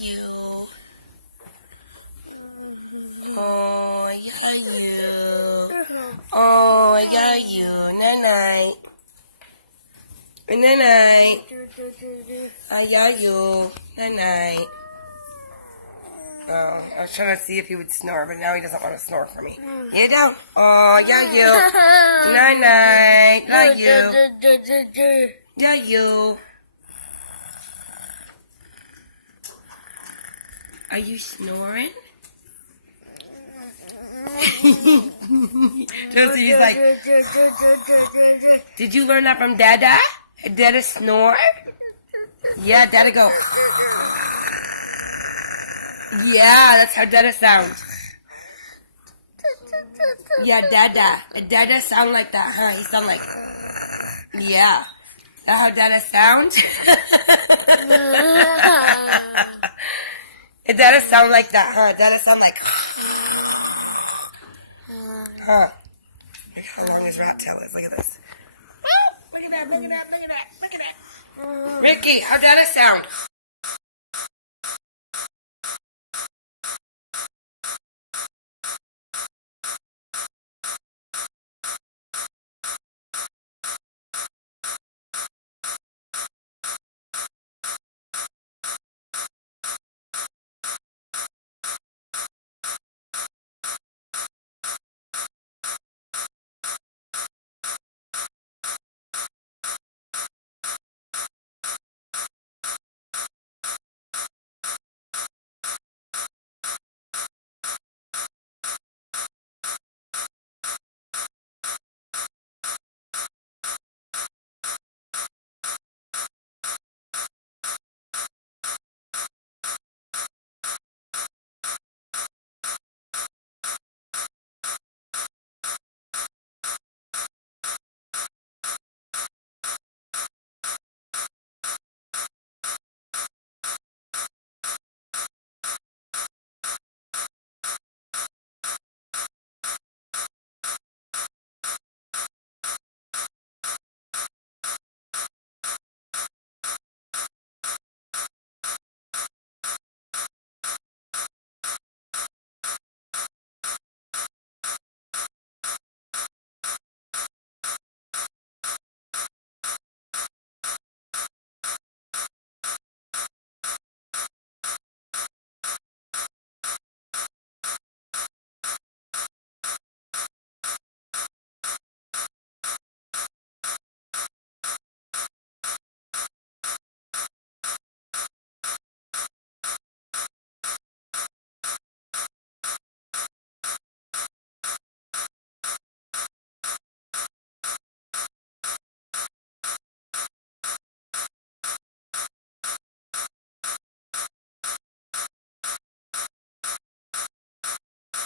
You. Oh, I got you. Oh, I got you. Night-night. Night-night. I got you. Night-night. Oh, I was trying to see if he would snore, but now he doesn't want to snore for me. Get down. Oh, I got you. Night-night. Got you. Got you. Are you snoring? Josie's like, did you learn that from Dada? Dada snore? Yeah, Dada go. Yeah, that's how Dada sounds. Yeah, Dada. Dada sound like that, huh? He sound like, yeah. That's how Dada sounds? Dada sound like that, huh? Dada sound like, huh? Look how long his rat tail is. Look at this. Look at that, look at that, look at that, look at that. Ricky, how Dada sound?